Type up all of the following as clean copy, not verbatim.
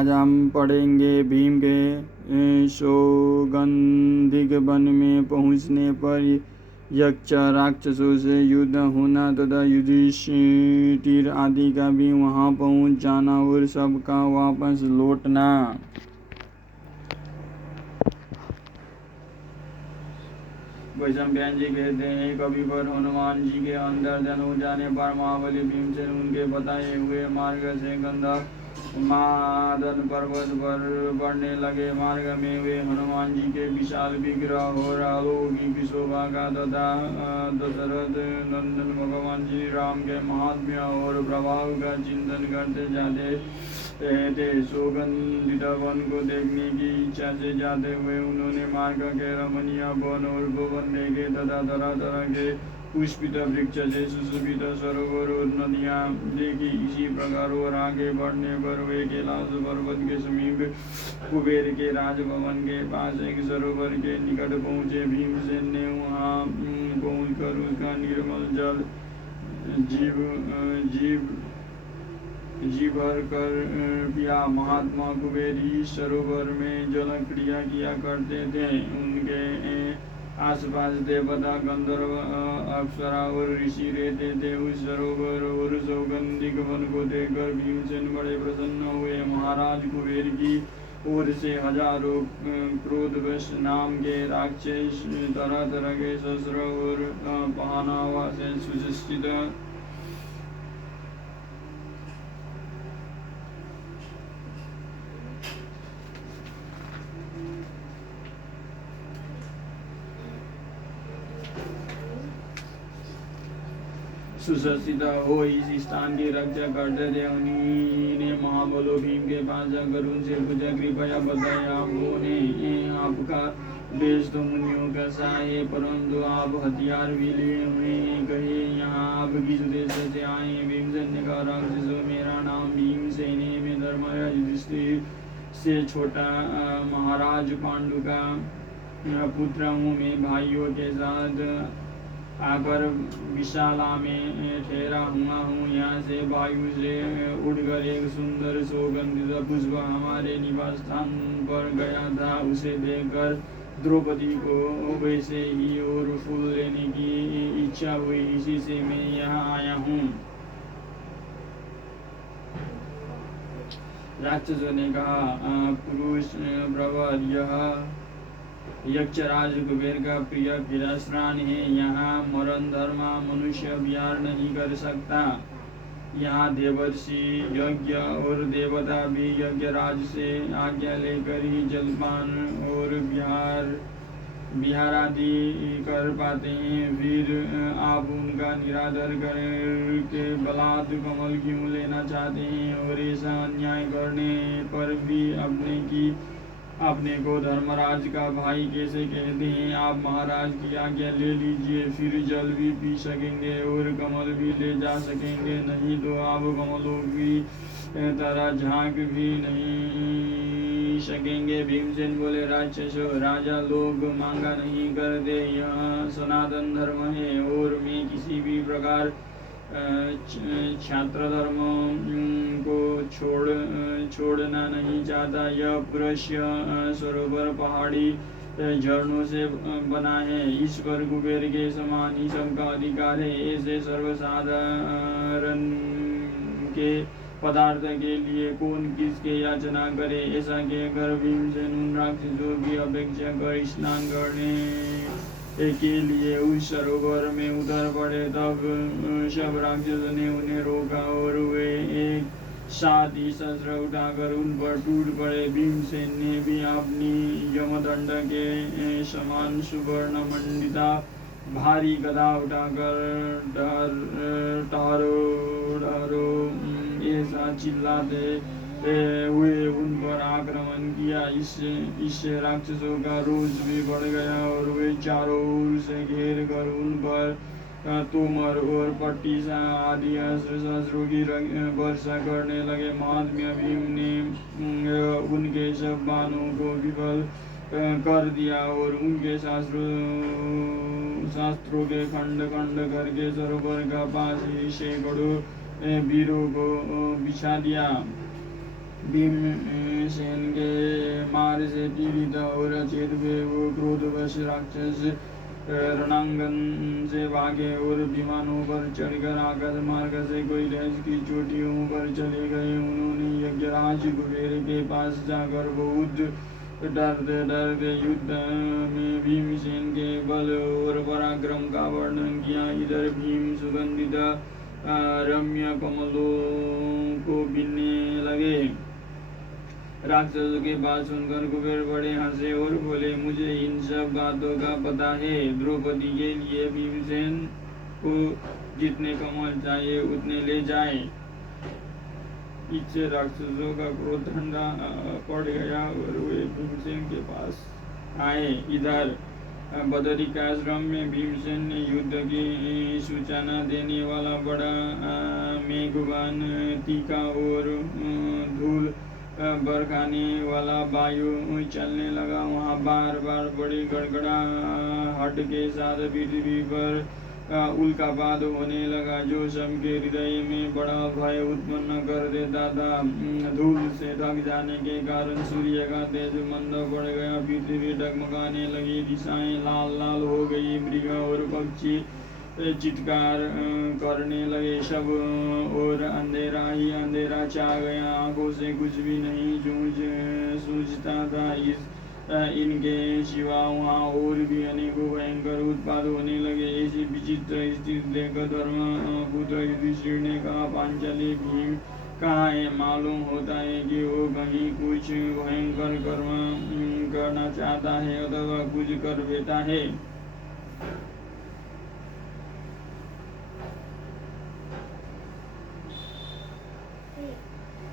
राजा पड़ेंगे। भीम के सौगंधिक वन में पहुँचने पर यक्ष राक्षसों से युद्ध होना तथा युधिष्ठिर आदि का भी वहां पहुंच जाना और सबका वापस लौटना। वैशंपायन जी कहते हैं, कभी पर हनुमान जी के अंतर्धन हो जाने पर महाबली भीमसेन उनके बताए हुए मार्ग से गंधमादन पर्वत पर बढ़ने लगे। मार्ग में वे हनुमान जी के विशाल विग्रह और अलौकिक शोभा का तथा दशरथ नंदन भगवान श्री राम के महात्म्य और प्रभाव का चिंतन करते जाते थे। सौगंधित वन को देखने की इच्छा से जाते हुए उन्होंने मार्ग के रमणीय वन और भवन देखे तथा तरह तरह के पुष्पित वृक्ष से सुशोभित सरोवर और नदियां देखी। इसी प्रकार और आगे बढ़ने पर वे कैलाश पर्वत के समीप कुबेर के राजभवन के पास एक सरोवर के निकट पहुंचे। भीमसेन ने वहां पहुंचकर उसका निर्मल जल जी भर कर पिया। महात्मा कुबेर इस सरोवर में जल क्रिया किया करते थे। उनके आसपास देवता, गंधर्व, अप्सरा और ऋषि रहते थे। उस सरोवर और सौगंधिक वन को देखकर भीमसेन बड़े प्रसन्न हुए। महाराज कुबेर की ओर से हजारों क्रोधवश नाम के राक्षस तरह तरह के शस्त्र और पहनावा से सुसज्जित सुसज्जित हो इस स्थान की रक्षा करते थे। उन्हीं ने महाबलो भीम के पास जाकर उनसे पूछा, कृपया बताया, आपका वेश तो मुनियों का सा है, परंतु आप हथियार भी लिए हुए हैं, कहे यहाँ आप किस उद्देश्य से आए? भीमसेन ने कहा, राक्षसों, मेरा नाम भीमसेन है। मैं धर्मराज युधिष्ठिर से छोटा महाराज पांडु का पुत्र हूँ। मैं भाइयों के साथ आकर विशाला में ठहरा हुआ हूँ। यहाँ से वायु से उड़कर एक सुंदर सौगंधित पुष्प हमारे निवास स्थान पर गया था। उसे देखकर द्रौपदी को वैसे ही और फूल लेने की इच्छा हुई, इसी से मैं यहाँ आया हूँ। राक्षसों ने कहा, पुरुष प्रवर, यह यक्षराज कुबेर का प्रिय विरासरान है। यहाँ मरण धर्म मनुष्य विहार नहीं कर सकता। यहाँ देवर्षि, यज्ञ और देवता भी यज्ञराज से आज्ञा लेकर ही जलपान और विहार आदि कर पाते हैं। फिर आप उनका निरादर करके बलात् कमल क्यों लेना चाहते हैं? और ऐसा अन्याय करने पर भी अपने को धर्मराज का भाई कैसे कहते हैं? आप महाराज की आज्ञा ले लीजिए, फिर जल भी पी सकेंगे और कमल भी ले जा सकेंगे, नहीं तो आप कमलों की तरह झांक भी नहीं सकेंगे। भीमसेन बोले, राक्षसों, राजा लोग मांगा नहीं करते, यह सनातन धर्म है और मैं किसी भी प्रकार छात्र धर्म को छोड़ना नहीं चाहता। यह पुरुष्य सरोवर पहाड़ी झरनों से बना है, इस पर कुबेर के समान ही सबका अधिकार है। ऐसे सर्वसाधारण के पदार्थ के लिए कौन किसके याचना करे? ऐसा कहकर भीमसेन उन राक्षसों की अपेक्षा कर स्नान करने के लिए उस सरोवर में उतर पड़े। तब सब राक्षसों ने उन्हें रोका और वे एक साथ ही शस्त्र उठाकर उन पर टूट पड़े। भीमसेन ने भी अपनी यमदंड के समान सुवर्ण मंडिता भारी गदा उठाकर ठहरो ऐसा चिल्लाते हुए उन पर आक्रमण किया। इससे राक्षसों का रोष भी बढ़ गया और वे चारों ओर से घेर कर उन पर तोमर और पट्टी आदि शस्त्रों की वर्षा करने लगे। महात्मा भीम ने उनके सब बाणों को विफल कर दिया और उनके शास्त्रों के खंड खंड करके सरोवर का पास ही सैकड़ों वीरों को बिछा दिया। भीमसेन के मार से पीड़ित और अचेत हुए वो क्रोधवश राक्षस रणांगन से भागे और विमानों पर चढ़कर आकाश मार्ग से कैलाश की चोटियों पर चले गए। उन्होंने यज्ञराज कुबेर के पास जाकर बहुत डरते डरते युद्ध में भीमसेन के बल और पराक्रम का वर्णन किया। इधर भीम सुगंधित रम्य कमलों को बीनने लगे। राक्षसों के बात सुनकर कुबेर बड़े हंसे और बोले, मुझे इन सब बातों का पता है। द्रौपदी के लिए भीमसेन को जितने कमल चाहिए उतने ले जाए। इससे राक्षसों का क्रोध ठंडा पड़ गया और वे भीमसेन के पास आए। इधर बदरिकाश्रम में भीमसेन ने युद्ध की सूचना देने वाला बड़ा मेघवान तीखा और धूल बरखाने वाला वायु चलने लगा। वहाँ बार बार बड़ी गड़गड़ाहट के साथ पृथ्वी पर उल्कापात होने लगा, जो सबके हृदय में बड़ा भय उत्पन्न कर देता था। धूल से ढक जाने के कारण सूर्य का तेज मंद पड़ गया, पृथ्वी डगमगाने लगी, दिशाएं लाल लाल हो गई, मृग और पक्षी चित्कार करने लगे। सब और अंधेरा ही अंधेरा छा गया, आंखों से कुछ भी नहीं सूझता था। इनके सिवा वहाँ और भी अनेकों भयंकर उत्पात होने लगे। ऐसी विचित्र स्थिति देखकर धर्मपुत्र युधिष्ठिर ने कहा, पांचाली भीम कहाँ है? मालूम होता है कि वो कहीं कुछ भयंकर कर्म करना चाहता है अथवा कुछ कर बैठा है।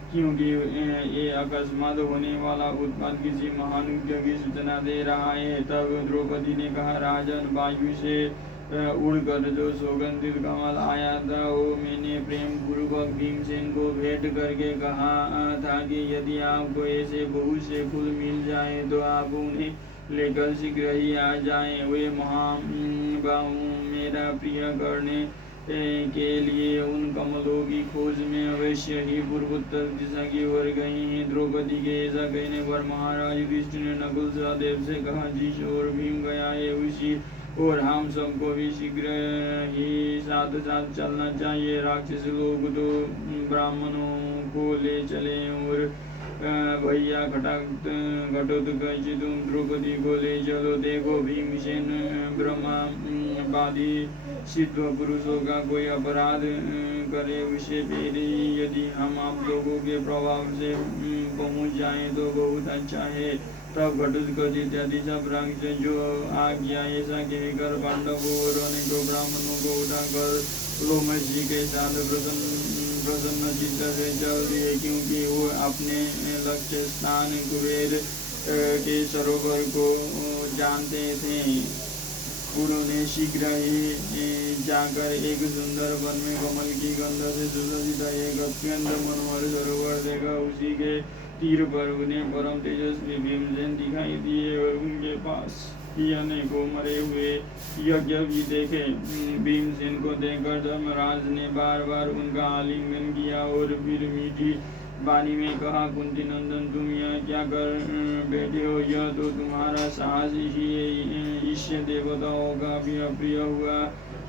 क्योंकि ये अकस्मात होने वाला उत्पात किसी महान युद्ध की सूचना दे रहा है। तब द्रौपदी ने कहा, राजन, वायु से उड़कर जो सुगंधित कमल आया था वो मैंने प्रेम पूर्वक भीमसेन को भेंट करके कहा था कि यदि आपको ऐसे बहुत से फूल मिल जाए तो आप उन्हें लेकर शीघ्र ही आ जाएं। वे महाबाहु मेरा प्रिय करने के लिए उन कमलों की खोज में अवश्य ही पूर्वोत्तर दिशा की ओर गई हैं। द्रौपदी के ऐसा कहने पर महाराज युधिष्ठिर ने नकुल सहदेव से कहा, जिस ओर भीम गया है उसी और हम सबको भी शीघ्र ही साथ साथ चलना चाहिए। राक्षस लोग तो ब्राह्मणों को ले चले और भैया घटोत्कच तुम द्रौपदी को ले चलो। देखो, भीमसेन ब्रह्मादि सिद्ध पुरुषों का कोई अपराध करे उससे पहले यदि हम आप लोगों के प्रभाव से पहुंच जाएं तो बहुत अच्छा है। तब घटोत्कच इत्यादि सब राक्षस जो आ गया ऐसा कहकर पांडवों और अनेकों ब्राह्मणों को उठाकर लोमश जी के साथ प्रसन्न चित्त से चल दिए, क्योंकि वो अपने लक्ष्य स्थान कुबेर के सरोवर को जानते थे। उन्होंने शीघ्र ही जाकर एक सुंदर वन में कमल की गंध से सुशोभित एक अत्यंत मनोहर सरोवर देखा। उसी के तीर पर उन्हें परम तेजस्वी भीमसेन दिखाई दिए और उनके पास ही अनेकों मरे हुए यज्ञ भी देखे। भीमसेन को देखकर धर्मराज ने बार बार उनका आलिंगन किया और फिर मीठी वाणी में कहा, कुंती नंदन, तुम यहाँ क्या कर बैठे हो? यह तो तुम्हारा साहस ही ईश्वर देवताओं का भी अप्रिय हुआ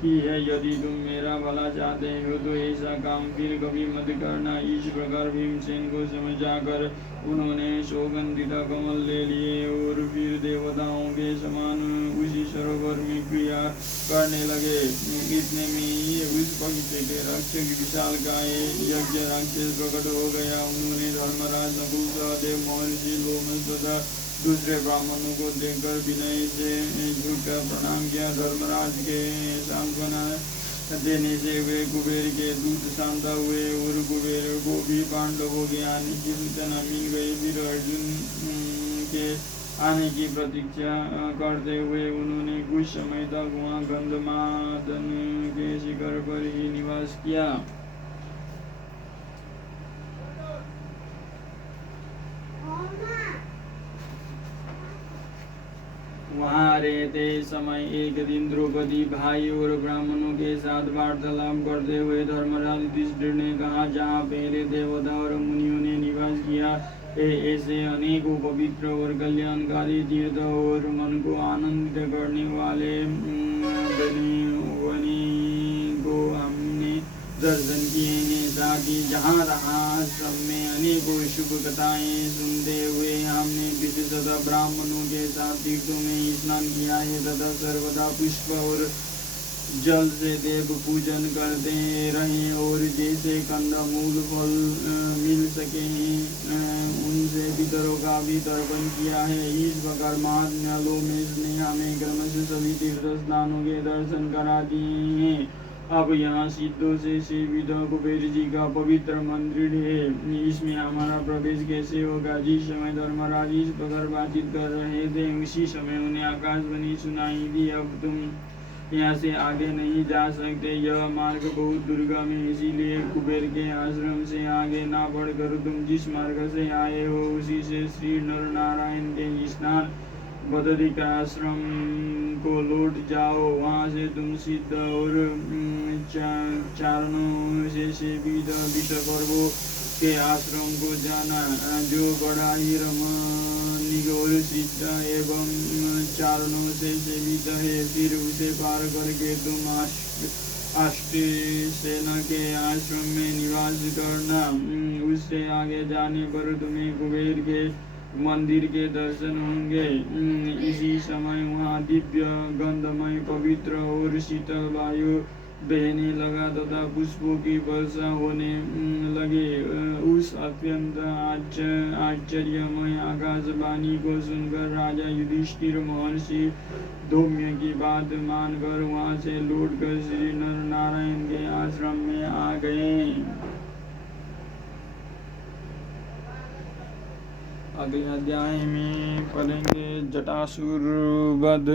ही है। यदि तुम मेरा भला चाहते हो तो ऐसा काम फिर कभी मत करना। इस प्रकार भीमसेन को समझाकर उन्होंने सुगंधित कमल ले लिए और फिर देवताओं के समान उसी सरोवर में क्रिया करने लगे। इतने में ही उस पवित्र के रक्षक विशालकाय यज्ञ राक्षस प्रकट हो गया। उन्होंने धर्मराज, नकुल सहदेव, महर्षि लोमश तथा दूसरे ब्राह्मणों को देखकर विनय से झुककर प्रणाम किया। धर्मराज के सांत्वना देने से वे कुबेर के दूत शांत हुए और कुबेर को भी पांडवों के आने की सूचना मिल गई। फिर अर्जुन के आने की प्रतीक्षा करते हुए उन्होंने कुछ समय तक वहाँ गंधमादन के शिखर पर ही निवास किया। वहाँ रहते समय एक दिन द्रौपदी भाई और ब्राह्मणों के साथ वार्तालाप करते हुए धर्मराज युधिष्ठिर ने कहा, जहाँ पहले देवता और मुनियों ने निवास किया ऐसे अनेकों पवित्र और कल्याणकारी तीर्थ और मन को आनंदित करने वाले बने को हमने दर्शन किए हैं। साथ ही जहाँ रहा सब में अनेकों शुभ कथाएं सुनते हुए हमने विशेषतः ब्राह्मणों के साथ तीर्थों में स्नान किया है तथा सर्वदा पुष्प और जल से देव पूजन करते रहे और जैसे कंदमूल फल मिल सके हैं उनसे पितरों का भी तर्पण किया है। इस प्रकार महात्म्यालोमेश ने हमें क्रमशः सभी तीर्थ स्थानों के दर्शन करा दिए हैं। अब यहाँ सिद्धों से सेवित कुबेर जी का पवित्र मंदिर है, इसमें हमारा प्रवेश कैसे होगा। जिस समय धर्मराज इस प्रकार बातचीत कर रहे थे उसी समय उन्हें आकाशवाणी सुनाई दी, अब तुम यहाँ से आगे नहीं जा सकते, यह मार्ग बहुत दुर्गम है, इसीलिए कुबेर के आश्रम से आगे ना बढ़कर तुम जिस मार्ग से आए हो उसी से श्री नर नारायण के स्नान बदरिका आश्रम को लौट जाओ। वहाँ से तुम सिद्ध और चारणों से सेवित विषपर्वों के आश्रम को जाना, जो बड़ा ही रमणीय और सिद्ध एवं चारणों से सेवित है। फिर उसे पार करके तुम अष्टसेन के आश्रम में निवास करना। उससे आगे जाने पर तुम्हें कुबेर के मंदिर के दर्शन होंगे। इसी समय वहाँ दिव्य गंधमय पवित्र और शीतल वायु बहने लगा तथा पुष्पों की वर्षा होने लगे। उस अत्यंत आश्चर्यमय आकाशवाणी को सुनकर राजा युधिष्ठिर महर्षि धौम्य की बात मानकर वहाँ से लौटकर श्री नर नारायण के आश्रम में आ गए। अगले अध्याय में पढ़ेंगे जटासुर वध।